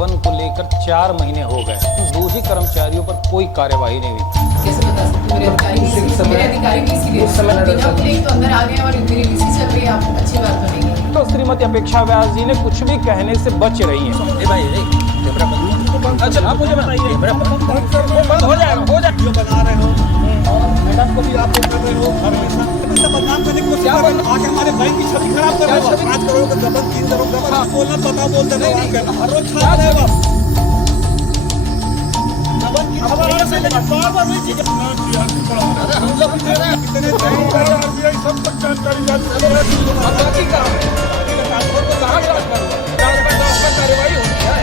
गबन को लेकर 4 महीने हो गए, दो ही कर्मचारियों पर कोई कार्यवाही नहीं हुई। कैसे बता सकते मेरे अधिकारी भी इसीलिए बिना बोले तो अंदर आ गए और मेरी वीसी चल रही है, आप अच्छी बात तो नहीं है। तो श्रीमती अपेक्षा व्यास जी ने कुछ भी कहने से बच रही हैं। अच्छा आप मुझे बताइए, बंद हो जाएगा, हो जाएगा। जो बना रहे हो और मैडम को भी आप कर रहे हो, हमेशा बदनाम करने की कोशिश कर रहे हो, आके हमारे बैंक की छवि खराब कर रहे हो। 5 करोड़ का गबन 3 करोड़ गबन बोलना पता बोलते रहो, हर रोज खा रहे हो गबन की खबर आने से बार-बार नहीं चीजें हम लोग भी दे रहे हैं, कितने आरबीआई सब तक जानकारी जाती है। बाकी का कहां कार्यवाही होती है,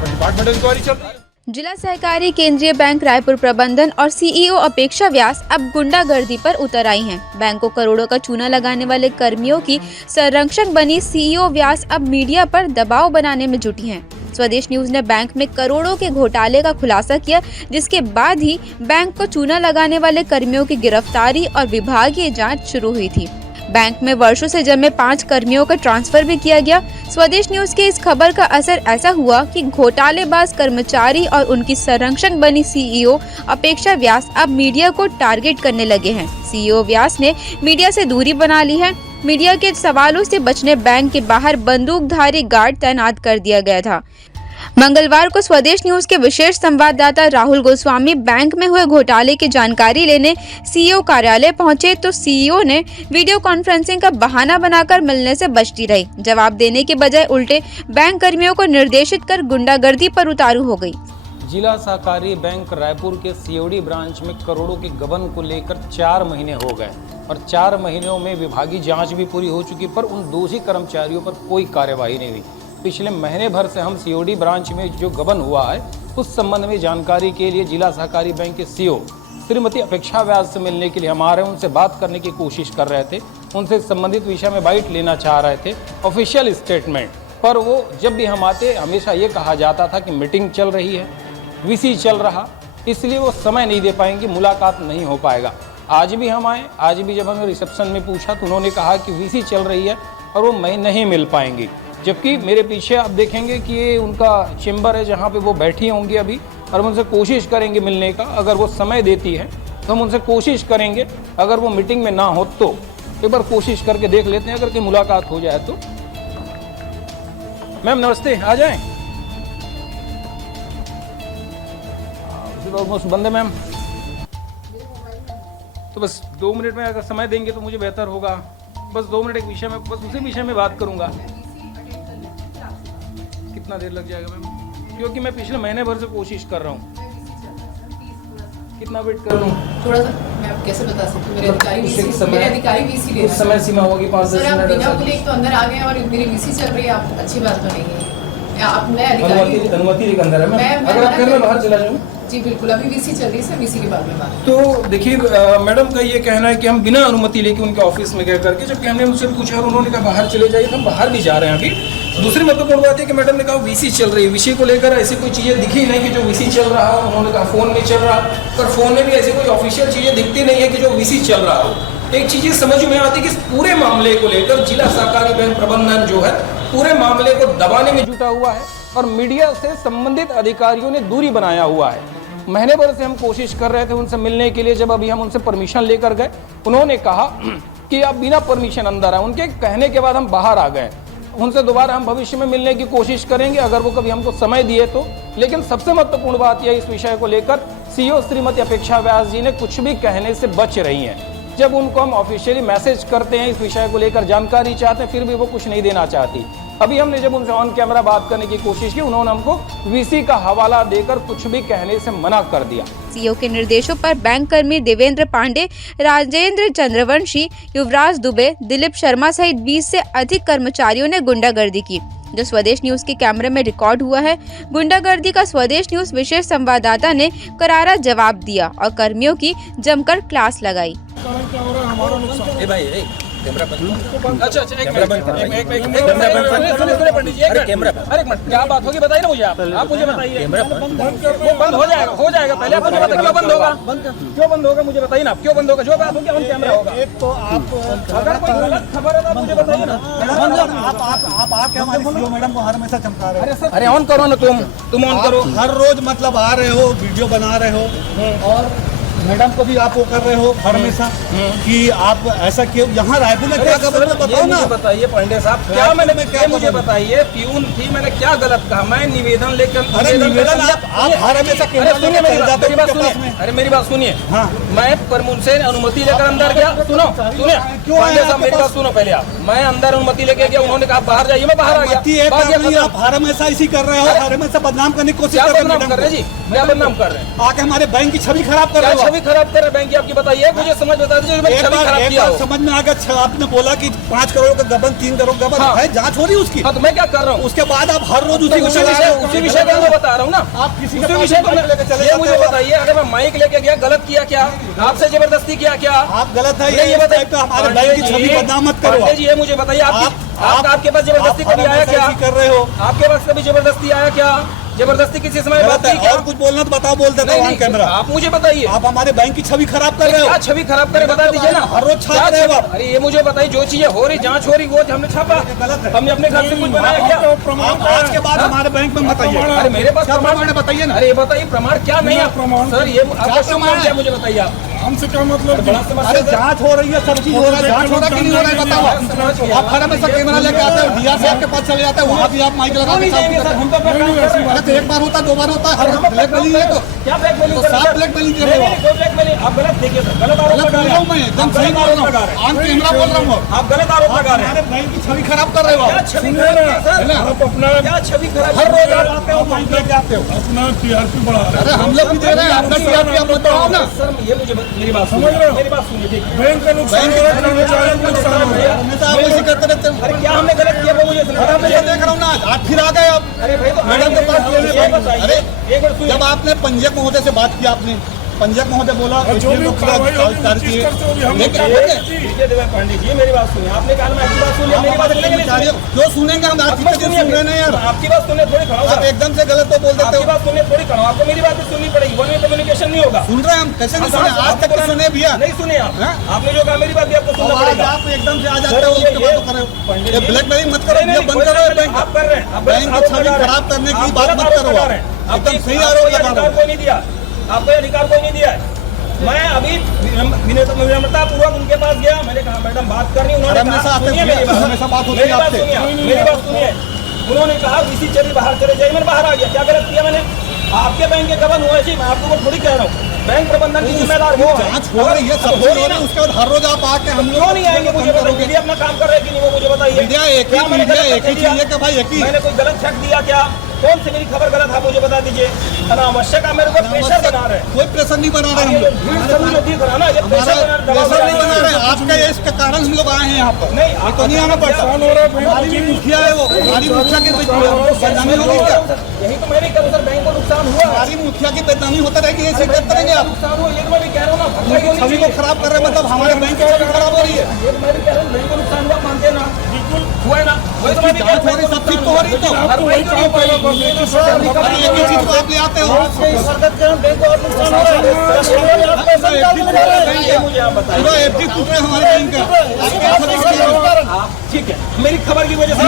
डिपार्टमेंट इंक्वायरी चल रही है। जिला सहकारी केंद्रीय बैंक रायपुर प्रबंधन और सीईओ अपेक्षा व्यास अब गुंडागर्दी पर उतर आई हैं। बैंक को करोड़ों का चूना लगाने वाले कर्मियों की संरक्षक बनी सीईओ व्यास अब मीडिया पर दबाव बनाने में जुटी हैं। स्वदेश न्यूज ने बैंक में करोड़ों के घोटाले का खुलासा किया, जिसके बाद ही बैंक को चूना लगाने वाले कर्मियों की गिरफ्तारी और विभागीय जाँच शुरू हुई थी। बैंक में वर्षों से जमे 5 कर्मियों का ट्रांसफर भी किया गया। स्वदेश न्यूज के इस खबर का असर ऐसा हुआ कि घोटालेबाज कर्मचारी और उनकी संरक्षक बनी सीईओ अपेक्षा व्यास अब मीडिया को टारगेट करने लगे हैं। सीईओ व्यास ने मीडिया से दूरी बना ली है। मीडिया के सवालों से बचने बैंक के बाहर बंदूकधारी गार्ड तैनात कर दिया गया था। मंगलवार को स्वदेश न्यूज के विशेष संवाददाता राहुल गोस्वामी बैंक में हुए घोटाले की जानकारी लेने सीईओ कार्यालय पहुंचे तो सीईओ ने वीडियो कॉन्फ्रेंसिंग का बहाना बनाकर मिलने से बचती रही। जवाब देने के बजाय उल्टे बैंक कर्मियों को निर्देशित कर गुंडागर्दी पर उतारू हो गई। जिला सहकारी बैंक रायपुर के सीओडी ब्रांच में करोड़ों के गबन को लेकर 4 महीने हो गए और 4 महीनों में विभागीय जांच भी पूरी हो चुकी, पर उन दोषी कर्मचारियों पर कोई कार्यवाही नहीं हुई। पिछले महीने भर से हम सीओडी ब्रांच में जो गबन हुआ है उस संबंध में जानकारी के लिए जिला सहकारी बैंक के सीईओ श्रीमती अपेक्षा व्यास से मिलने के लिए हम आ रहे हैं। उनसे बात करने की कोशिश कर रहे थे, उनसे संबंधित विषय में बाइट लेना चाह रहे थे, ऑफिशियल स्टेटमेंट। पर वो जब भी हम आते हमेशा ये कहा जाता था कि मीटिंग चल रही है, वीसी चल रहा, इसलिए वो समय नहीं दे पाएंगे, मुलाकात नहीं हो पाएगा। आज भी हम आए, आज भी जब हमें रिसेप्शन में पूछा तो उन्होंने कहा कि वीसी चल रही है और वो नहीं मिल पाएंगी। जबकि मेरे पीछे आप देखेंगे कि ये उनका चेम्बर है जहाँ पे वो बैठी होंगी अभी, और हम उनसे कोशिश करेंगे मिलने का। अगर वो समय देती है तो हम उनसे कोशिश करेंगे, अगर वो मीटिंग में ना हो तो एक बार कोशिश करके देख लेते हैं, अगर की मुलाकात हो जाए तो। मैम नमस्ते, आ जाएं। ऑलमोस्ट बंद है मैम, तो बस 2 मिनट में अगर समय देंगे तो मुझे बेहतर होगा। बस 2 मिनट एक विषय में, बस उसी विषय में बात करूंगा। कितना देर लग जाएगा मैम? क्योंकि मैं पिछले महीने भर से कोशिश कर रहा हूँ। कितना वेट कर लूँ? थोड़ा सा मैं आप कैसे बता सकती हूँ, मेरे अधिकारी भी इसीलिए समय सीमा होगी 5-10 मिनट। बिना बोले तो अंदर आ गए और मेरी वीसी चल रही है, आप अच्छी बात तो नहीं है। आप मैं अधिकारी अनुमति के अंदर है मैम, अगर आप कर बाहर चला जाऊँ। जी बिल्कुल, अभी वीसी चल रही है सर, वीसी के बाद में बात। तो देखिए मैडम का ये कहना है कि हम बिना अनुमति लेके उनके ऑफिस में गए करके, जबकि हमने उनसे पूछा और उन्होंने कहा बाहर चले जाइए, तो हम बाहर भी जा रहे हैं अभी। दूसरी महत्वपूर्ण बात है कि मैडम ने कहा वीसी चल रही है, विषय को लेकर ऐसी कोई चीज़ें दिखी नहीं कि जो वीसी चल रहा हो। उन्होंने कहा फ़ोन में चल रहा, पर फ़ोन में भी ऐसी कोई ऑफिशियल चीज़ें दिखती नहीं है कि जो वीसी चल रहा हो। एक चीज़ें समझ में आती है कि पूरे मामले को लेकर जिला सहकारी बैंक प्रबंधन जो है पूरे मामले को दबाने में जुटा हुआ है और मीडिया से संबंधित अधिकारियों ने दूरी बनाया हुआ है। महीने भर से हम कोशिश कर रहे थे उनसे मिलने के लिए। जब अभी हम उनसे परमिशन लेकर गए, उन्होंने कहा कि आप बिना परमिशन अंदर आए। उनके कहने के बाद हम बाहर आ गए। उनसे दोबारा हम भविष्य में मिलने की कोशिश करेंगे अगर वो कभी हमको समय दिए तो। लेकिन सबसे महत्वपूर्ण बात यह इस विषय को लेकर सीईओ श्रीमती अपेक्षा व्यास जी ने कुछ भी कहने से बच रही हैं। जब उनको हम ऑफिशियली मैसेज करते हैं, इस विषय को लेकर जानकारी चाहते हैं, फिर भी वो कुछ नहीं देना चाहती। अभी हमने जब उनसे ऑन कैमरा बात करने की कोशिश की, उन्होंने हमको वीसी का हवाला देकर कुछ भी कहने से मना कर दिया। सीईओ के निर्देशों पर बैंक कर्मी देवेंद्र पांडे, राजेंद्र चंद्रवंशी, युवराज दुबे, दिलीप शर्मा सहित 20 से अधिक कर्मचारियों ने गुंडागर्दी की, जो स्वदेश न्यूज के कैमरे में रिकॉर्ड हुआ है। गुंडागर्दी का स्वदेश न्यूज विशेष संवाददाता ने करारा जवाब दिया और कर्मियों की जमकर क्लास लगाई। अच्छा एक मिनट पंडित जी, अरे एक मिनट, क्या बात होगी बताइए ना मुझे, आप मुझे बताइए। वो बंद हो जाएगा पहले आप मुझे बताइए क्यों बंद होगा, क्यों बंद होगा मुझे बताइए ना, क्यों बंद होगा, जो बात होगी ऑन कैमरा होगा। एक तो आप अगर कोई गलत खबर है तो मुझे बताइए ना। आप आके हमारे सीईओ मैडम को हर हमेशा चमका रहे हो। अरे ऑन करो ना, तुम ऑन करो। हर रोज मतलब आ रहे हो, वीडियो बना रहे हो और मैडम को भी आप वो कर रहे हो हर हमेशा कि आप ऐसा क्यों, यहाँ रायपुर में क्या खबर है बताओ ना। बताइए पंडित साहब, क्या मैंने क्या मुझे बताइए, प्यून थी, मैंने क्या गलत कहा, मैं निवेदन लेकर। अरे निवेदन आप हर हमेशा सुनिए मेरी बात, अरे मेरी बात सुनिए। हाँ। मैं प्रमुख से अनुमति लेकर अंदर गया, सुनो सुनिए पंडित साहब मेरी बात सुनो पहले आप। मैं अंदर अनुमति लेके गया, उन्होंने कहा बाहर जाइए, मैं बाहर आ गया। आप हर हमेशा इसी कर रहे हो, हर हमेशा बदनाम करने की कोशिश क्या कर बदनाम कर रहे हैं जी, क्या बदनाम कर रहे हैं, आके हमारे बैंक की छवि खराब कर रहे हो। छवि खराब कर रहे बैंक की आपकी बताइए, मुझे समझ बता दीजिए मैं छवि खराब किया हो। समझ में आ गया, आपने बोला कि 5 करोड़ का गबन 3 करोड़ का गबन है, जांच हो रही है उसकी। हाँ तो मैं क्या कर रहा हूँ, उसके बाद आप हर रोज उसी विषय का मैं बता रहा हूँ ना, आप किसी उसी विषय को लेकर चले। मुझे बताइए, अगर मैं माइक लेके गया गलत किया क्या, आपसे जबरदस्ती किया क्या, आप गलत है ये बताइए। हमारे बैंक की छवि बदनाम मत करो जी, ये मुझे बताइए आपके पास जबरदस्ती कभी आया क्या, कर रहे हो आपके पास कभी जबरदस्ती आया क्या, जबरदस्ती किसी समय बात की क्या? और कुछ बोलना तो बताओ, बोल देता हूं कैमरा। आप मुझे बताइए, आप हमारे बैंक की छवि खराब कर रहे हो। क्या छवि खराब करे बता दीजिए ना, हर रोज छाप रहे हो आप। अरे ये मुझे बताइए, जो चीजें हो रही, जांच हो रही, वो हमने छापा, गलत है। हमने अपने घर से कुछ बनाया क्या? आप आज के बाद हमारे बैंक में मत आइए। अरे मेरे पास प्रमाण बताइए ना। अरे ये बताइए प्रमाण क्या नहीं है सर, ये आपका प्रमाण क्या मुझे बताइए आप। हमसे क्या मतलब? बड़ा समस्या अरे जांच हो रही है, सब चीज हो रहा है, जांच हो रहा है कि नहीं हो रहा है बताओ। आप हर हमेशा कैमरा लेके आते हो, डीआर साहब के पास चले जाते हैं, वहाँ भी आप माइक लगा के जाएंगे सर, हम तो अपना काम कर रहे हैं। तो एक बार होता है, 2 बार होता है, हर ब्लैक मेलिंग है तो क्या ब्लैक मेलिंग, तो 7 ब्लैक मेलिंग कर रहे हो। कोई ब्लैक मेलिंग, आप गलत देखिए सर, गलत आरोप गलत लगा बोल रहे रहा हूँ मैं, एकदम सही बोल रहा हूँ, ऑन कैमरा बोल रहा हूँ। आप गलत आरोप लगा रहे हैं, हमारे बैंक की छवि खराब कर रहे हो। क्या छवि खराब है सर, आप अपना क्या छवि खराब, हर रोज आप आते हो, माइक लेके आते हो, अपना टीआरपी बढ़ा रहे अरे हम लोग भी दे रहे हैं, अपना टीआरपी आप बताओ ना। सर ये मुझे मेरी बात सुनिए, मेरी बात सुनिए ठीक है। बैंक का नुकसान हो रहा है, कर्मचारियों को नुकसान हो रहा है। हमेशा आप ऐसे करते रहते हैं। अरे क्या हमने गलत किया वो मुझे समझा, मैं ये देख रहा हूँ ना, आप फिर आ गए आप अरे भाई तो मैडम के पास। ये बताइए, अरे एक बार सुनिए, जब आपने पंजक महोदय से बात की, आपने पंजक महोदय बोला जो भी कार्रवाई होगी, जिस कर से होगी, हम लोग विजय देवर पंडित जी मेरी बात सुनिए, आपने कहा मैं आपकी बात सुनिए, मेरी बात सुनेंगे जो सुनेंगे हम आपकी बात सुन रहे हैं यार। आपकी बात सुनने थोड़ी खड़ा आप एकदम से गलत तो बोल देते आपकी हो। बात सुनने थोड़ी खड़ा, आपको मेरी बात भी सुननी पड़ेगी, वन वे कम्युनिकेशन नहीं होगा। सुन रहे हैं हम, कैसे नहीं सुने, आज तक तो सुने भैया नहीं सुने आप, आपने जो कहा मेरी बात भी आपको सुनना आज पड़ेगा। आप एकदम से आ जाते हो, उसके बाद तो कर रहे हो। ये ब्लैक मेलिंग मत करो, ये बंद करो बैंक आप कर रहे हैं, बैंक की छवि खराब करने की बात मत करो। एकदम सही आरोप लगा रहे हो। कोई नहीं दिया आपको, अधिकार कोई नहीं दिया है। मैं अभी विनम्रता पूर्वक उनके पास गया, मैंने कहा मैडम बात करनी, उन्होंने कहा सुनिए मेरी बात, हमेशा बात होती मेरी है बात आपसे। सुनिए, मेरी बात सुनिए। उन्होंने कहा वीसी चलिए बाहर चले जाइए, मैंने बाहर आ गया, क्या गलत किया मैंने? आपके बैंक के गबन हुआ है जी, मैं आपको थोड़ी कह रहा हूँ, बैंक प्रबंधन की जिम्मेदार वो है। जांच हो रही है, सब हो रही है, उसके बाद हर रोज आप आके हम क्यों नहीं आएंगे मुझे बताइए, मीडिया अपना काम कर रहे हैं कि नहीं वो मुझे बताइए। मीडिया एक ही चाहिए कि भाई एक ही। मैंने कोई गलत छक दिया क्या, कौन सी मेरी खबर गलत है मुझे बता दीजिए। अनावश्यक आप मेरे को प्रेशर बना रहे हैं, कोई प्रेशर नहीं बना रहे हम लोग, भीड़ सभी लोग दिख रहा ना, ये हमारा प्रेशर प्रेशर नहीं बना रहे, आपका इसके कारण हम लोग आए हैं यहाँ पर। नहीं तो नहीं आना पड़ता, हमारी मुखिया है वो, हमारी मुखिया की बदनामी होगी क्या? यही तो मैं भी कह रहा हूं सर, बैंक को नुकसान हुआ, हमारी मुखिया की बदनामी होता रहेगी, ऐसे करते रहेंगे आप। नुकसान हुआ, ये तो मैं भी कह रहा हूँ ना, उनकी छवि को खराब कर रहे हैं, मतलब हमारे बैंक की छवि खराब हो रही है। ये तो मैं भी कह रहा हूँ, बैंक को नुकसान हुआ मानते हैं ना, बिल्कुल हुआ है ना, वही तो मैं भी कह जांच हो रही, सब चीज तो हो रही, तो हर कोई क्यों नहीं पाएगा, अरे एक ही चीज को आप ले आते हो। मुझे आप बताइए, पूरा एफडी टूट रहे हमारे बैंक का। आप ठीक है, मेरी खबर की वजह से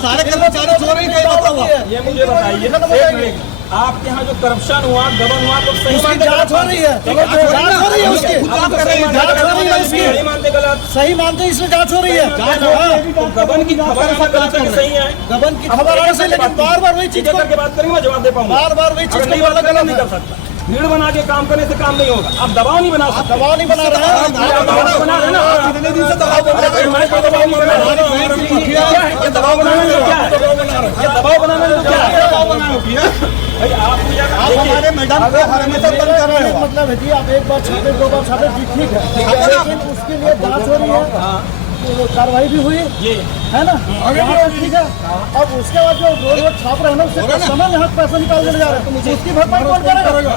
सारे कर्मचारी चोर ही नहीं बताओ आप। ये मुझे बताइए, एक मिनट, आपके यहाँ जो करप्शन हुआ, गबन हुआ, तो सही मानते जांच हो रही है, जांच हो रही है उसकी, आप कर रहे हैं, जांच हो रही है उसकी, नहीं मानते गलत, सही मानते हैं, इसमें जांच हो रही है। तो गबन की खबर हमें गलत है कि सही है, गबन की खबर आने से, लेकिन बार बार वही चीज को, करके बात करेंगे मैं जवाब दे पाऊंगा, बार बार वही चीज नहीं को गलत नहीं कर सकता। भीड़ बना के काम करने से काम नहीं होगा, आप दबाव नहीं बना सकते, दबाव नहीं बना रहे हैं, दबाव बना रहे हैं ना, कितने दिन से दबाव बना रहे हैं? मैं कोई दबाव नहीं बना रहा, क्या है ये दबाव बनाने में, क्या है ये दबाव बनाने में, क्या है दबाव बना रहे हैं? भाई आप आप हमारे मैडम को हर हमेशा बंद कर रहे हो। मतलब है जी, आप एक बार छापे, 2 बार छापे, ठीक है, लेकिन उसके लिए जांच हो रही है, तो कार्रवाई भी हुई है ना, ठीक है। अब उसके बाद जो रोज रोज छाप रहे हैं ना, उससे समय यहाँ पैसा निकाल के ले जा रहे हैं, तो मुझे उसकी भरपाई कौन करेगा?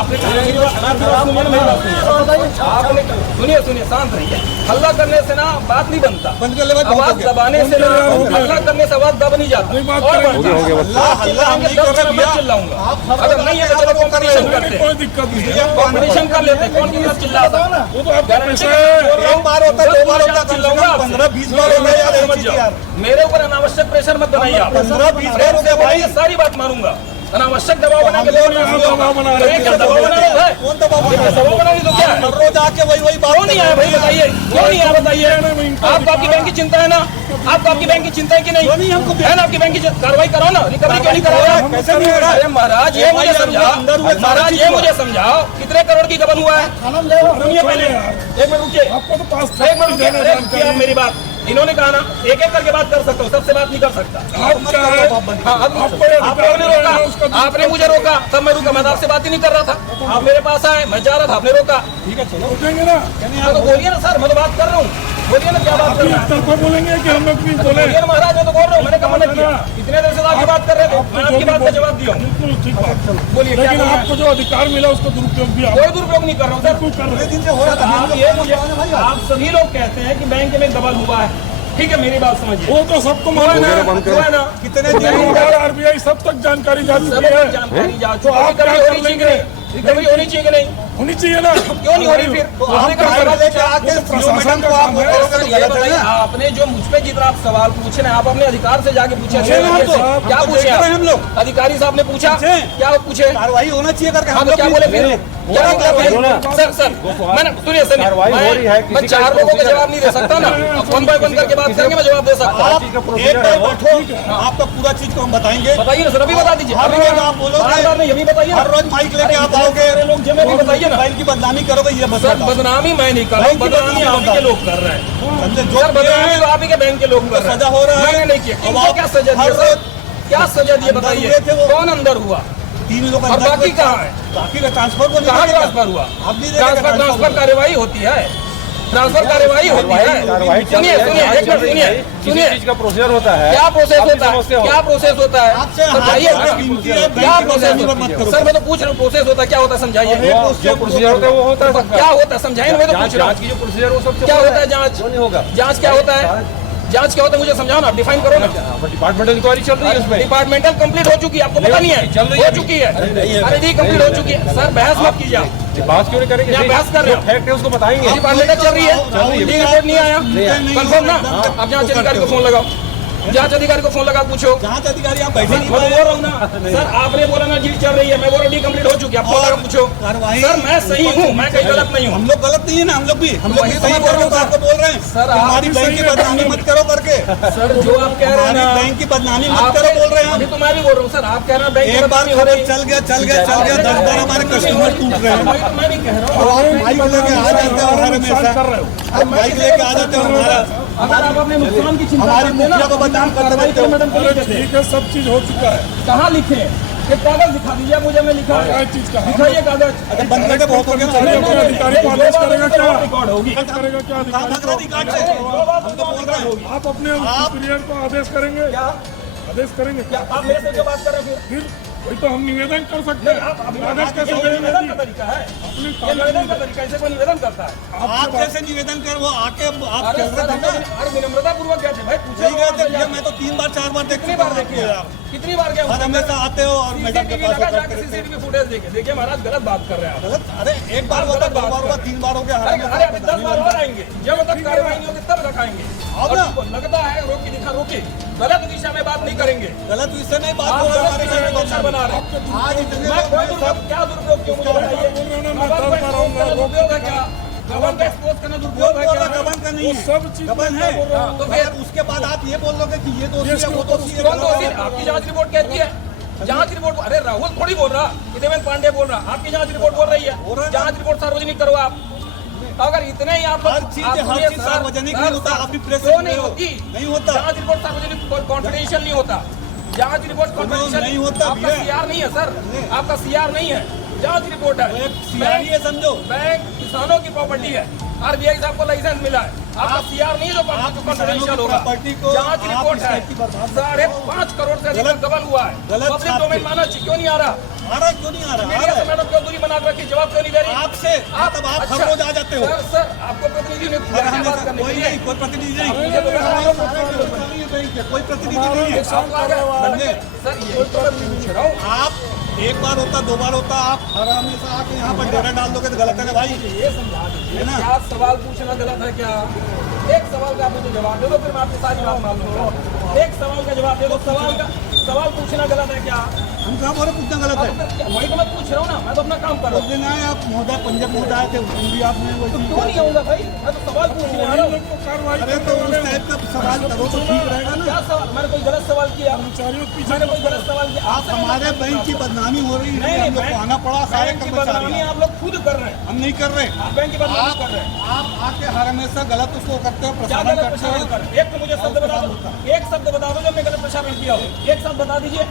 आपने कहा मेरी बात सुनिए ना, मेरी बात सुनिए। आपने सुनिए शांत रहिए। हल्ला करने से ना बात नहीं बनता, बंद कर ले भाई, बहुत हो आवाज गया। दबाने से ना, हल्ला करने से आवाज दब नहीं जाता कोई बात और करेंगे। बढ़ता है। हल्ला हम नहीं कर रहे मैं भैया। चिल्लाऊंगा, अगर नहीं है तो चलो कॉम्पिटिशन करते कोई हैं, दिक्कत नहीं है। कॉम्पिटिशन कर लेते हैं, कौन कितना चिल्लाता है। वो तो आपका गारंटी पैसा है। एक बार होता है, दो बार होता है, चिल्लाऊंगा आपसे। 15-20 बार होता है यार, एक समझ चीज़ जाओ। यार। मेरे ऊपर अनावश्यक प्रेशर मत बनाइए आप। 15-20 बार हो गया भाई। ये सारी बात मारूंगा, अनावश्यक दबाव बना के हम लोग दबाव बना रहे हैं। क्या दबाव बना रहे हैं? कौन दबाव बना रहा है? दबाव बना रही तो क्या है? हर रोज आके वही बात क्यों नहीं आया भाई, बताइए क्यों नहीं आया बताइए। आपको आपकी बैंक की चिंता है ना, आपको आपकी बैंक की चिंता है कि नहीं? क्यों नहीं हमको है ना आपकी बैंक की कार्रवाई कराओ ना, रिकवरी क्यों नहीं करा रहे हैं? कैसे नहीं हो रहा है? अरे महाराज ये मुझे समझाओ, महाराज ये मुझे समझाओ कितने करोड़ की गबन हुआ है? सुनिए पहले, एक मिनट रुकिए, आपको तो पास एक मिनट रुकिए, अरे रुकिए आप मेरी बात। इन्होंने कहा ना एक एक करके बात कर सकता हूँ, सबसे बात नहीं कर सकता। आप क्या है? हाँ, आपने मुझे रोका, तब मैं रुका, मैं तो आपसे बात ही नहीं कर रहा था। आप मेरे पास आए, मैं जा रहा था, आपने रोका। ठीक है चलो। रुकेंगे ना? हाँ, तो बोलिए ना सर, मैं तो बात कर रहा हूँ, बोलिए ना क्या बात कर रहे हैं। तरफा बोलेंगे कि हम लोग भी बोले? बोलिए ना महाराज, मैं तो बोल रहा हूँ, मैंने कहा मना किया। इतने देर से तो आपकी बात कर रहे थे, मैं आपकी बात का जवाब दिया हूँ। बिल्कुल ठीक बात। बोलिए क्या लेकिन बोल रहे हैं? आपको जो अधिकार मिला उसका दुरुपयोग भी आप कोई दुरुपयोग नहीं कर रहा हूँ सर। बिल्कुल कर रहे हैं। दिन से हो रहा था। आप ये मुझे, आप सभी लोग कहते हैं कि बैंक में गबन हुआ है, ठीक है मेरी बात समझिए। वो तो सबको हुआ मालूम है। है ना? कितने दिन बैंक और आरबीआई सब तक जानकारी जा सब चुकी है। जानकारी जा तो आप क्या रिकवरी कर होनी चाहिए कि लेंगे? नहीं? रिकवरी होनी चाहिए कि नहीं? होनी चाहिए ना? क्यों नहीं हो रही फिर? तो आपने आपका कहा सवाल सवाल लेके पूछा। आके प्रशासन का को आप काम है। बोलोगे तो सर, ये गलत है बताइए, ना। आपने जो मुझ पे जितना आप सवाल पूछे ना, आप अपने अधिकार से जाके पूछे। पूछे ना हम तो, हम क्या तो पूछे देख रहे हैं आप? हम लोग। अधिकारी साहब ने पूछा, पूछे। क्या पूछे? कार्रवाई होना चाहिए करके हाँ हम तो लोग क्या भी- बोले फिर? क्या होना कार्रवाई? चाहिए। सर मैंने सुनिए, मैं 4 लोगों को जवाब नहीं दे सकता ना, वन बाय वन करके बात करेंगे, मैं जवाब दे सकता हूँ। आप एक बार बैठो, आपका पूरा चीज को हम बताएंगे। बताइए ना सर, अभी बता दीजिए। हर अभी रोज आप बोलोगे। बार-बार नहीं, अभी बताइए ना। हर रोज माइक लेके आप आओगे, अरे लोग जमे नहीं, बताइए ना। बैंक की बदनामी करोगे, ये बस सर बताओ। बदनामी मैं नहीं कर रहा हूँ, बैंक की बदनामी बदनामी आप ही के लोग कर रहे हैं। समझे? जो सर बदनामी तो आप ही के बैंक के लोग कर रहे हैं। सजा हो रहा है। मैंने नहीं किया। अब इनको आप क्या सजा हर दिया सर? रोज क्या सजा दिया अंदर बताइए? हुए थे वो। कौन अंदर हुआ? 3 लोग और अंदर बाकी हुए। कहाँ है? बाकी का ट्रांसफर को कहाँ ट्रांसफर हुआ? आप नहीं देखेगा ट्रांसफर कार्यवाही होती है, ट्रांसफर कार्यवाही होती है। सुनिए सुनिए, एक मिनट सुनिए, चीज का प्रोसीजर होता है। क्या प्रोसेस आप भी होता है? समझते हो। क्या प्रोसेस होता है? आपसे समझाइए हाथ ना। कीमती है, बैंक क्या की प्रोसेस बदनामी मत होता करो। है? सर मैं तो पूछ रहा हूँ, प्रोसेस होता है, क्या होता है समझाइए। जो प्रोसीजर होता है वो होता है सबका। क्या होता है समझाइए, मैं तो पूछ रहा जांच हूँ। की जो प्रोसीजर वो सब क्या होता है जांच? क्यों नहीं होगा? जांच क्या होता है? जांच क्या होता है मुझे समझाओ ना, डिफाइन करो ना। डिपार्टमेंटल इंक्वायरी चल रही है उसमें। डिपार्टमेंटल कंप्लीट हो चुकी है, आपको पता नहीं है? चल रही हो है। चुकी है। नहीं है। अरे जी कंप्लीट हो चुकी है। सर बहस मत कीजिए आप। बात क्यों नहीं करेंगे? क्या बहस कर रहे हो? फैक्ट है उसको बताएंगे। डिपार्टमेंटल चल रही है, राहुल जी रिपोर्ट नहीं आया, नहीं कंफर्म ना? आया। अब जांच अधिकारी को फोन लगाओ, जांच अधिकारी को फोन लगा पूछो। जांच अधिकारी आप बैठे नहीं मैं पाए। बोल रहा हूँ ना सर, आपने बोला ना जीत चल रही है, मैं बोल रहा हूँ कंप्लीट हो चुकी है, आप फोन लगा पूछो। कार्रवाई सर मैं सही हूँ, मैं कहीं गलत नहीं हूँ। हम लोग गलत नहीं है ना, हम लोग भी वही भी तो सही मैं बोल रहे बोल हो, रहा हूँ आपको बोल रहे हैं सर, आप हमारी भी बैंक सही की है, बदनामी मत करो करके। सर जो आप कह रहे हैं हमारी ना, बैंक की बदनामी मत आप करो बोल रहे हैं अभी हम। तो मैं भी बोल रहा हूँ सर, आप कह रहे हैं बैंक की एक बार बदनामी हो खबर रही है। चल गया 10 बार हमारे कस्टमर टूट रहे हैं। वही तो मैं नहीं कह रहा और हूँ। आप माइक लेके आ जाते हो हर हमेशा, कर रहे हो। आप माइक लेके आ जाते हो हमारा, अगर आप अपने नुकसान की चिंता हमारी करते हैं ना, मुखिया को बदनाम करते कार्रवाई रहते हो। मैडम को नहीं देते। ठीक है, सब चीज हो चुका है। कहाँ लिखे? ये कागज दिखा दीजिए मुझे, मैं लिखा है। क्या चीज का? दिखाइए कागज। अच्छा बंद करके बहुत हो गया ना। अरे अपने अधिकारी को आदेश करेगा क्या? रिकॉर्ड होगी। करेगा क्या अधिकारी को? अधिकार से हम तो बोल रहे हैं आप अपने सुपीरियर को आदेश करेंगे? क्या आदेश करेंगे क्या? आप मेरे से जो बात कर रहे हैं फिर वही तो हम निवेदन कर सकते हैं। आदेश कैसे ये देंगे निवेदन जी? का तरीका है, अपने ये निवेदन का तरीका, ऐसे कोई निवेदन करता है? आप जैसे निवेदन कर वो आके आप अरे चल सर, रहे थे ना, अरे विनम्रता पूर्वक कहते भाई, पूछे नहीं गए थे भैया, मैं तो 3 बार 4 बार देख कितनी चुका बार हूं देखे आपको आप? यार। कितनी बार गए? हर हमेशा आते हो और मैडम के सीसीटीवी पास लगा, होकर जाके रहते हो। सीसीटीवी फुटेज देखिए महाराज गलत बात कर रहे हैं आप। गलत, अरे एक बार होता, 2 बार होगा, 3 बार हो गया, हर अरे अभी 10 बार और आएंगे, जब तक कार्रवाई नहीं होगी तब तक आएंगे। अब और ना। जिनको लगता है रोकी दिखा रोकी, गलत दिशा में बात नहीं करेंगे। गलत विषय नहीं बात आप हो रहा गलत दिशा में मोर्चा बना रहे हैं। आज इतने मैं कोई दुरुपयोग, क्या दुरुपयोग क्यों मुझे बताइए? गबन का एक्सपोज करना दुरुपयोग है क्या? गबन का एक्सपोज करना दुरुपयोग है क्या? गबन का नहीं है, सब चीज गबन है। तो तो फिर फिर उसके बाद आप ये बोल लोगे कि ये दोषी है, वो दोषी है। कौन दोषी है? आपकी जांच रिपोर्ट कहती है, जांच रिपोर्ट। अरे राहुल थोड़ी बोल रहा, देवेंद्र पांडे बोल रहा, आपकी जांच रिपोर्ट बोल रही है। जांच रिपोर्ट सार्वजनिक करो आप। अगर इतने ही आप हर चीज सार्वजनिक नहीं होता, आप भी प्रेस क्यों में नहीं हो। होती? नहीं होता। जांच रिपोर्ट सार्वजनिक कॉन्फिडेंशियल नहीं होता। जांच रिपोर्ट कॉन्फिडेंशियल नहीं होता आपका भैया। सीआर नहीं है सर, आपका सीआर नहीं है, जांच रिपोर्ट है। एक सीआरई है समझो। बैंक किसानों की प्रॉपर्टी है, आरबीआई साहब को लाइसेंस मिला है, आपका सीआर नहीं है जो कॉन्फिडेंशियल होगा। प्रॉपर्टी को जांच आप रिपोर्ट इस है, टाइप की बर्बाद 5.5 करोड़ से अधिक गलत- गबन हुआ है। गलत पब्लिक छाप डोमेन के। माना क्यों नहीं आ रहा? आ रहा है क्यों नहीं आ रहा? आ मीडिया रहा से है मैडम क्यों दूरी बना के रखी, जवाब क्यों नहीं दे रही? आपसे, मतलब आप हर रोज आ जाते हो। सर आपको प्रतिनिधि ने हर हमेशा कोई नहीं, कोई प्रतिनिधि नहीं, कोई प्रतिनिधि नहीं है। सर ये तो मैं पूछ रहा हूँ। आप एक बार होता, दो बार होता, आप हर हमेशा आके यहाँ पर डेरा डाल दोगे तो गलत है ना भाई। ये समझा दीजिए है ना? क्या सवाल पूछना गलत है क्या? एक सवाल का आप मुझे जवाब दे दो, फिर मैं आपकी सारी बात मान लूंगा। एक सवाल का जवाब दे दो, सवाल पूछना गलत है क्या? हम कहाँ बोले पूछना गलत है? वही तो मैं पूछ रहा हूँ ना, मैं तो अपना काम कर रहा उस दिन आए आप महोदय, पंजाब महोदय आए थे, उस दिन भी आपने वही चीज़ क्यों नहीं आऊंगा भाई? मैं तो सवाल पूछने आ रहा हूँ। अरे तो उस टाइप का सवाल करो तो ठीक रहेगा ना। क्या सवाल? मैंने कोई गलत सवाल किया? मैंने कोई गलत सवाल किया? आप हमारे बैंक की बदनामी हो रही है, नहीं, हम लोग को आना पड़ा, सारे बैंक की बदनामी कर्मचारी। आप लोग खुद कर रहे हैं। हम नहीं कर रहे, आप बैंक की बदनामी कर रहे हैं। आप आके हर हमेशा गलत उसको करते हो, क्या प्रसारण गलत करते प्रसारण हो। कर? एक तो मुझे शब्द बता दो, एक शब्द बता दो जो हमने गलत प्रसारण किया हो। एक शब्द बता दीजिए,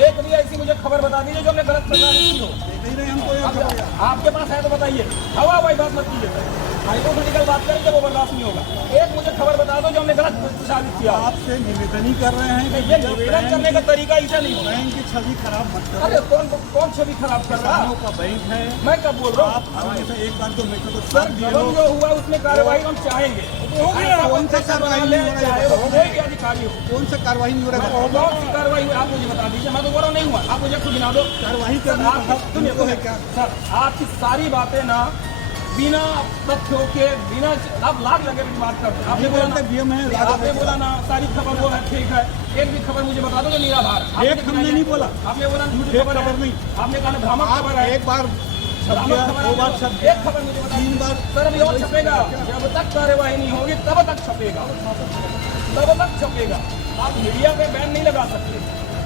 एक भी ऐसी मुझे खबर बता दीजिए जो हमने गलत प्रसारण की हो। नहीं नहीं, हमको ये खबर है। आपके पास है तो बताइए। हवा हवाई बात मत कीजिए, हाइपोथेटिकल बात करेंगे वो बर्दाश्त नहीं होगा। एक मुझे खबर बता दो जो हमने गलत प्रसारित किया हो। आपसे निवेदन ही कर रहे हैं कि ये निवेदन करने का तरीका ऐसा नहीं होगा। बैंक की छवि खराब मत करो। अरे कौन छवि खराब कर रहा किसानों है? का बैंक है। मैं कब बोल रहा हूँ? आप हमेशा एक बार तो मेरे को सर गबन जो हुआ उसमें कार्रवाई हम चाहेंगे। कौन सा कार्रवाई नहीं हो रहा है? चाहे वो कोई भी अधिकारी हो, कौन सा कार्रवाई नहीं हो रहा है? कौन सी कार्रवाई हुई आप मुझे बता दीजिए। मैं तो बोल रहा नहीं हुआ, आप मुझे खुद गिना दो। कार्रवाई सर, करने आप का हक सुनिए तुमको है क्या? सर आपकी सारी बातें ना बिना तथ्यों के, बिना आप लाग लगे भी बात करते हैं। आपने बोला ना, VM है, लाग आपने लगे। बोला ना सारी खबर वो है, ठीक है। एक भी खबर मुझे बता दो जो निराधार। आपने एक हमने नहीं बोला। आपने बोला झूठी एक खबर खबर है। नहीं। आपने कहा भ्रामक खबर है। एक बार छप भ्रामक गया, खबर दो बार है। छप गया, एक खबर मुझे बता 3 बार। सर अभी और छपेगा। जब तक कार्यवाही नहीं होगी तब तक छपेगा, तब तक छपेगा। आप मीडिया पे बैन नहीं लगा सकते,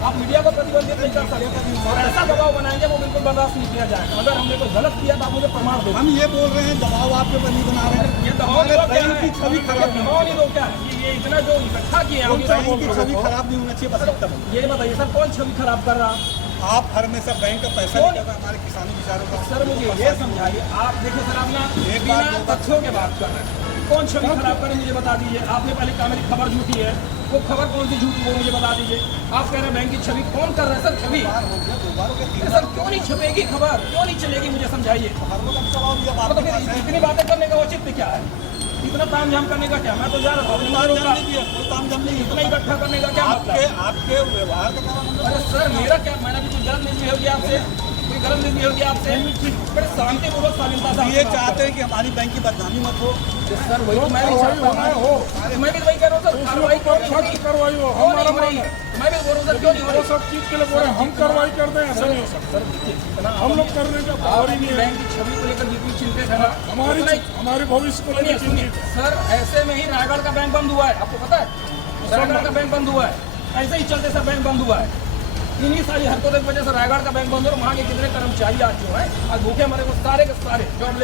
आप मीडिया को प्रतिबंधित नहीं कर सकते, और ऐसा दबाव बनाएंगे वो बिल्कुल बर्दाश्त नहीं किया जाएगा। अगर हमने कोई गलत किया तो आप मुझे प्रमाण दो। हम ये बोल रहे हैं दबाव आपके ऊपर नहीं बना रहे हैं। ये दबाव हमारे नहीं क्या बैंक की है? छवि खराब नहीं दबाव नहीं दो क्या है? ये इतना जो इकट्ठा किए हैं, हो। हम बैंक की छवि खराब नहीं होना चाहिए, बस तब। ये बताइए सर कौन छवि खराब कर रहा? आप हर हमेशा बैंक का पैसा कौन? लेकर हमारे किसानों बेचारों का। सर मुझे ये समझाइए, आप देखिए सर आप ना एक बिना बात- तथ्यों के बात कर रहे हैं। कौन छवि खराब करे मुझे बता दीजिए। आपने पहले कहा मेरी खबर झूठी है, वो खबर कौन सी झूठी वो मुझे बता दीजिए। आप कह रहे हैं बैंक की छवि कौन कर रहा है? सर छवि सर क्यों नहीं छपेगी खबर, क्यों नहीं चलेगी मुझे समझाइए। तो फिर इतनी बातें करने का औचित्य क्या है? इतना तामझाम करने का क्या? मैं तो जा रहा था इतना इकट्ठा करने का क्या मतलब है? आपके व्यवहार का क्या मतलब? अरे सर मेरा क्या, मैंने भी कोई गलत निर्णय हो गया आपसे, कोई गलत निर्णय हो गया आपसे? बड़े शांतिपूर्वक शालीनता से ये चाहते हैं कि हमारी बैंक की बदनामी मत हो। सर वही तो मैं भी चाहता हूँ। मैं भी वही कह रहा हूँ सर, कार्रवाई क्यों नहीं हो रही? कार्रवाई हो, क्यों नहीं हमारा हो रही? मैं भी बोल रहा हूँ सर क्यों नहीं हो वो रही? सब चीज के लिए बोल रहे हैं, हम कार्रवाई कर दें, ऐसा नहीं हो सकता। हम लोग करने का पावर ही नहीं है। बैंक की छवि को लेकर जितनी चिंतित है ना, हमारे भविष्य को लेकर सुनिए चिंतित। सर, ऐसे में ही रायगढ़ का बैंक बंद हुआ है, आपको पता है? रायगढ़ का बैंक बंद हुआ है, ऐसे ही चलते सर बैंक बंद हुआ है। इन्हीं सारी हरकतों की वजह से रायगढ़ का बैंक बंद हो और वहाँ के कितने कर्मचारी आज जो है आज भूखे मरे, वो सारे के सारे जॉब